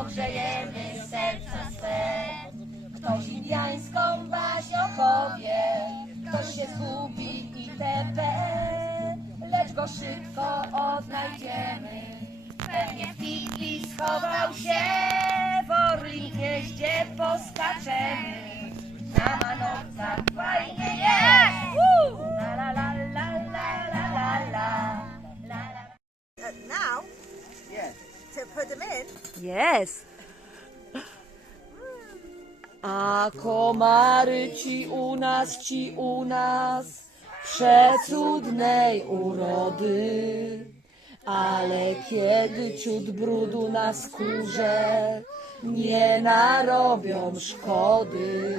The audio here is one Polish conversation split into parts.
ogrzejemy serca swe. Ktoś indiańską baśń opowie, ktoś się zgubi itp. Lecz go szybko odnajdziemy. Pewnie w schował się, put them in, Yes. A komary ci u nas, ci u nas, przecudnej urody. Ale kiedy ciut brudu na skórze, nie narobią szkody.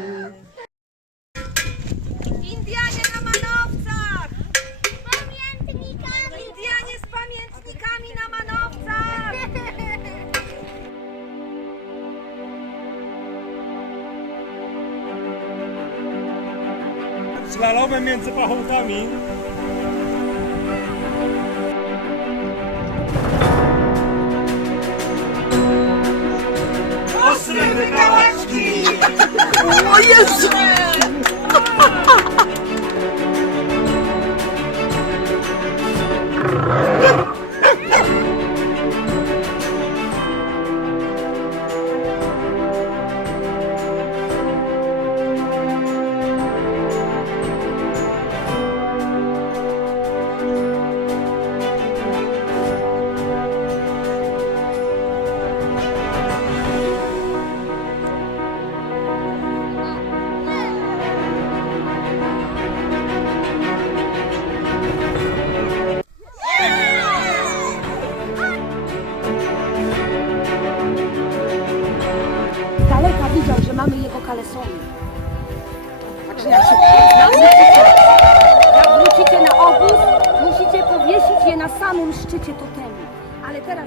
Slalomem między pachołkami. Ostre wykałaczki! O Jezu! Mamy jego kalesony. Także jak się jak wrócicie, na obóz, musicie powiesić je na samym szczycie totemu. Ale teraz...